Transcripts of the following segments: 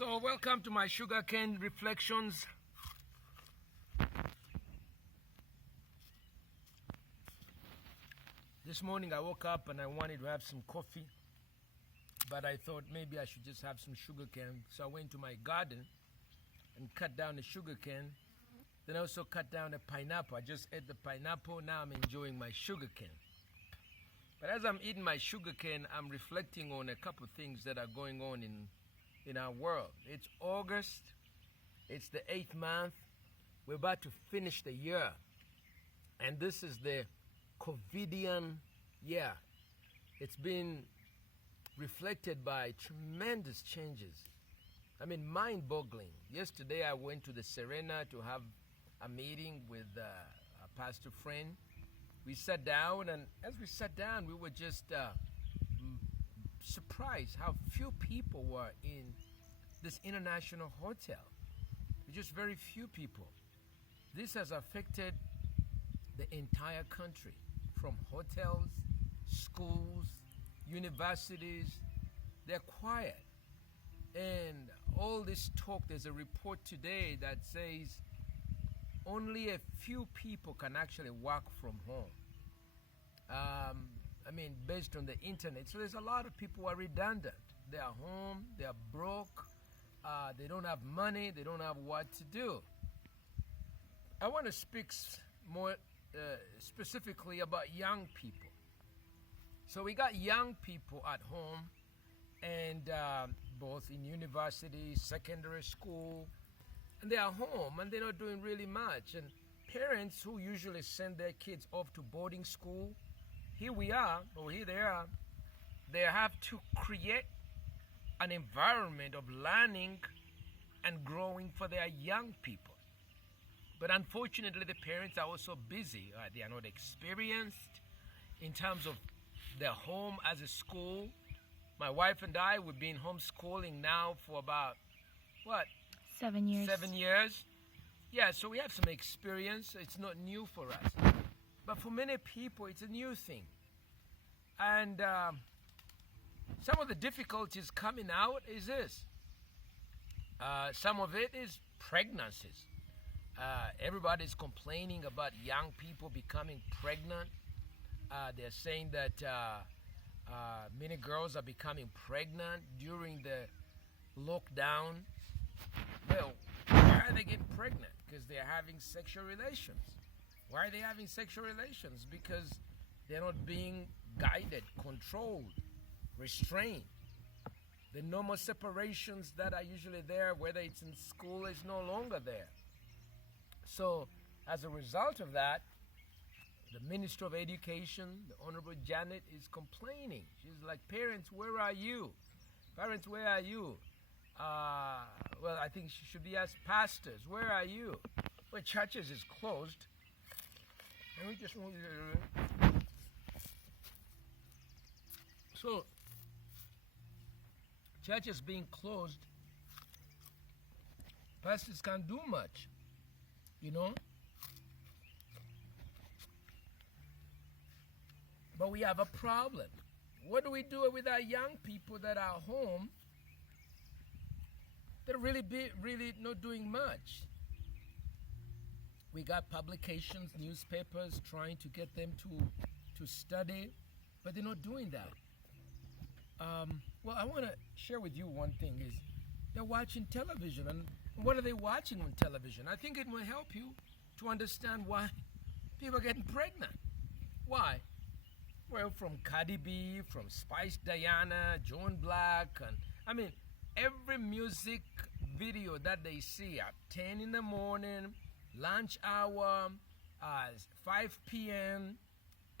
So welcome to my sugarcane reflections. This morning I woke up and I wanted to have some coffee, but I thought maybe I should just have some sugarcane. So I went to my garden and cut down the sugarcane. Then I also cut down the pineapple. I just ate the pineapple. Now I'm enjoying my sugarcane. But as I'm eating my sugarcane, I'm reflecting on a couple of things that are going on in our world. It's August. It's the 8th month. We're about to finish the year. And this is the COVIDian year. It's been reflected by tremendous changes. I mean, mind-boggling. Yesterday I went to the Serena to have a meeting with a pastor friend. We sat down, and as we sat down, we were just surprised how few people were in this international hotel. Just very few people. This has affected the entire country, from hotels, schools, universities. They're quiet. And all this talk, there's a report today that says only a few people can actually work from home. Based on the internet. So there's a lot of people who are redundant. They are home, they are broke, they don't have money, they don't have what to do. I want to speak more specifically about young people. So we got young people at home, and both in university, secondary school, and they are home and they're not doing really much. And parents who usually send their kids off to boarding school, here they are. They have to create an environment of learning and growing for their young people. But unfortunately, the parents are also busy. They are not experienced in terms of their home as a school. My wife and I, we've been homeschooling now for about, 7 years. 7 years. Yeah, so we have some experience. It's not new for us. But for many people, it's a new thing. And some of the difficulties coming out is this. Some of it is pregnancies. Everybody's complaining about young people becoming pregnant. They're saying that many girls are becoming pregnant during the lockdown. Well, why are they getting pregnant? Because they're having sexual relations. Why are they having sexual relations? Because they're not being guided, controlled, restrained. The normal separations that are usually there, whether it's in school, is no longer there. So, as a result of that, the Minister of Education, the Honorable Janet, is complaining. She's like, parents, where are you? Parents, where are you? I think she should be asked, pastors, where are you? Well, churches is closed. And we just want So, churches being closed, pastors can't do much, But we have a problem. What do we do with our young people that are home that are really not doing much? We got publications, newspapers trying to get them to study, but they're not doing that. I want to share with you one thing is they're watching television. And what are they watching on television? I think it will help you to understand why people are getting pregnant. Why? Well, from Cardi B, from Spice Diana, Joan Black, and every music video that they see at 10 in the morning, lunch hour, 5 p.m.,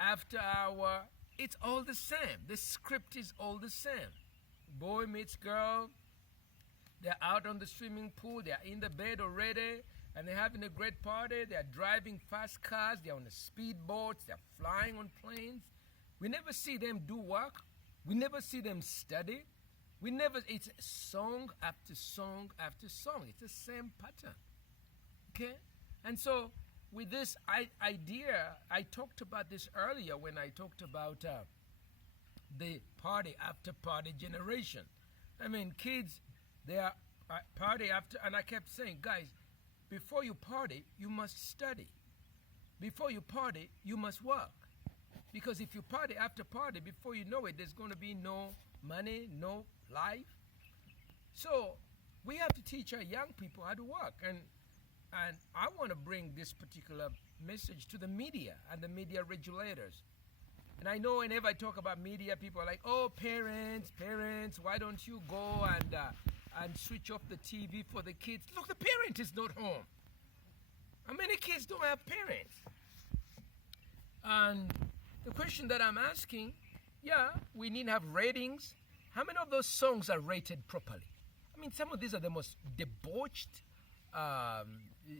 after hour, it's all the same. The script is all the same. Boy meets girl, they're out on the swimming pool, they're in the bed already, and they're having a great party, they're driving fast cars, they're on the speedboats, they're flying on planes. We never see them do work. We never see them study. It's song after song after song. It's the same pattern. Okay? And so with this idea, I talked about this earlier when I talked about the party after party generation. Kids, they are Party after, and I kept saying, guys, before you party, you must study. Before you party, you must work. Because if you party after party, before you know it, there's going to be no money, no life. So we have to teach our young people how to work. And I want to bring this particular message to the media and the media regulators. And I know whenever I talk about media, people are like, oh, parents, why don't you go and switch off the TV for the kids? Look, the parent is not home. How many kids don't have parents? And the question that I'm asking, yeah, we need to have ratings. How many of those songs are rated properly? I mean, some of these are the most debauched,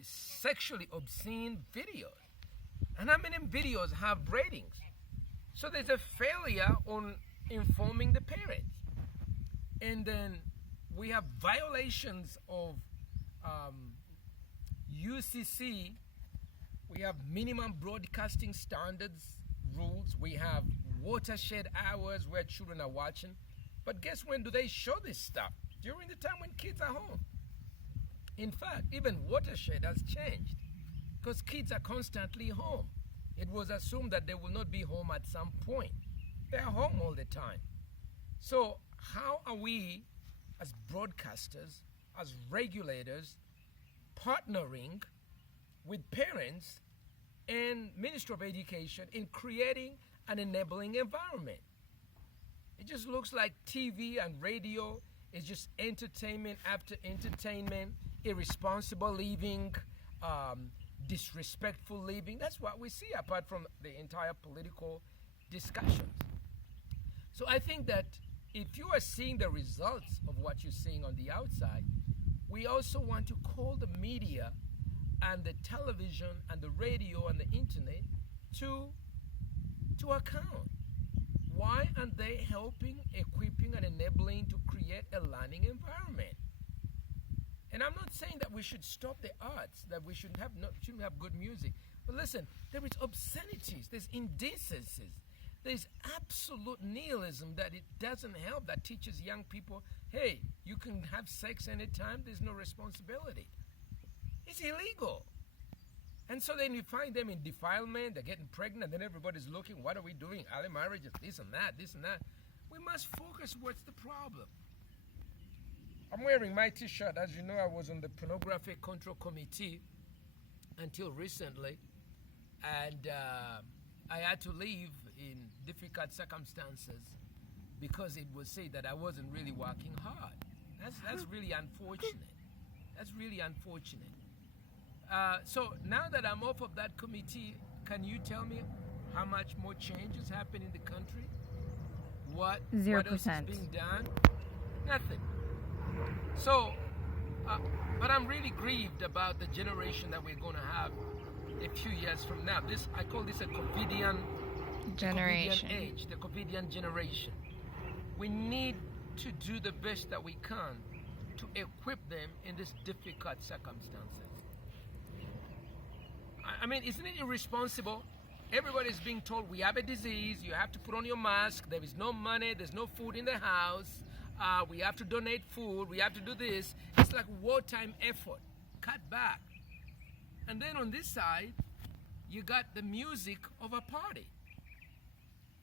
sexually obscene videos. And how many videos have ratings? So there's a failure on informing the parents. And then we have violations of UCC. We have minimum broadcasting standards rules. We have watershed hours where children are watching. But guess when do they show this stuff? During the time when kids are home. In fact, even watershed has changed because kids are constantly home. It was assumed that they will not be home at some point. They're home all the time. So how are we as broadcasters, as regulators, partnering with parents and Ministry of Education in creating an enabling environment? It just looks like TV and radio is just entertainment after entertainment, irresponsible living, disrespectful living. That's what we see apart from the entire political discussions. So I think that if you are seeing the results of what you're seeing on the outside, we also want to call the media and the television and the radio and the internet to account. Why aren't they helping, equipping, and enabling to create a learning environment? And I'm not saying that we should stop the arts, that we shouldn't have good music. But listen, there is obscenities, there's indecencies, there's absolute nihilism that it doesn't help, that teaches young people, hey, you can have sex anytime, there's no responsibility. It's illegal. And so then you find them in defilement, they're getting pregnant, and then everybody's looking, what are we doing? Early marriages, this and that. We must focus what's the problem. I'm wearing my t-shirt. As you know, I was on the Pornography Control Committee until recently, and I had to leave in difficult circumstances because it was said that I wasn't really working hard. That's really unfortunate. That's really unfortunate. So now that I'm off of that committee, can you tell me how much more change has happened in the country? What 0%. What else is being done? Nothing. So, but I'm really grieved about the generation that we're going to have a few years from now. I call this a COVIDian generation. The COVIDian age, the COVIDian generation. We need to do the best that we can to equip them in these difficult circumstances. I mean, isn't it irresponsible? Everybody's being told we have a disease, you have to put on your mask, there is no money, there's no food in the house, we have to donate food, we have to do this. It's like wartime effort. Cut back. And then on this side, you got the music of a party.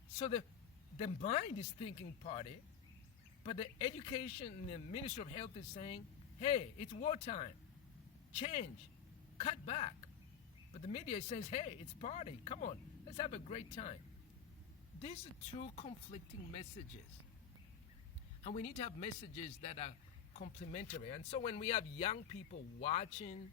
So the mind is thinking party, but the education and the Ministry of Health is saying, hey, it's wartime. Change. Cut back. But the media says, hey, it's party. Come on, let's have a great time. These are two conflicting messages. And we need to have messages that are complementary. And so when we have young people watching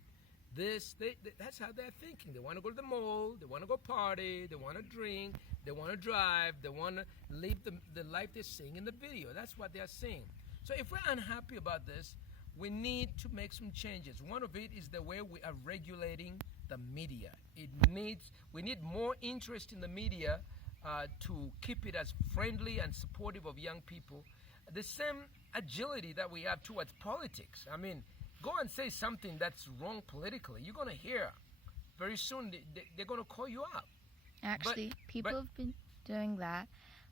this, that's how they're thinking. They want to go to the mall, they want to go party, they want to drink, they want to drive, they want to live the life they're seeing in the video. That's what they're seeing. So if we're unhappy about this, we need to make some changes. One of it is the way we are regulating the media. We need more interest in the media to keep it as friendly and supportive of young people. The same agility that we have towards politics. I mean, go and say something that's wrong politically. You're going to hear. Very soon, they're going to call you out. Actually, people have been doing that.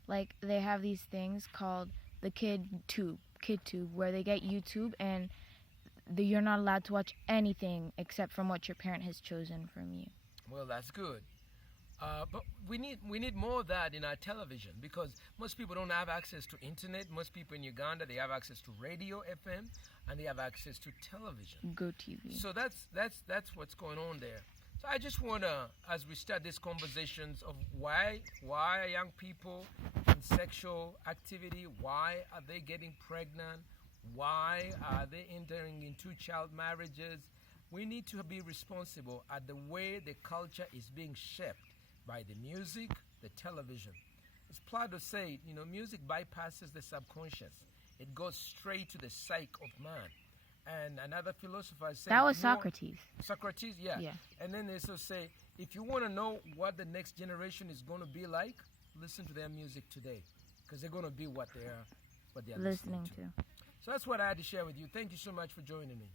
Like, they have these things called the KidTube, where they get YouTube and you're not allowed to watch anything except from what your parent has chosen from you. Well, that's good. But we need more of that in our television, because most people don't have access to internet. Most people in Uganda, they have access to radio FM, and they have access to television. Go TV. So that's what's going on there. So I just want to, as we start these conversations of why are young people in sexual activity, why are they getting pregnant, why are they entering into child marriages, we need to be responsible at the way the culture is being shaped by the music, the television. As Plato said, music bypasses the subconscious. It goes straight to the psyche of man. And another philosopher said... That was Socrates. Socrates, yeah. And then they also say, if you want to know what the next generation is going to be like, listen to their music today. Because they're going to be what they're listening to. So that's what I had to share with you. Thank you so much for joining me.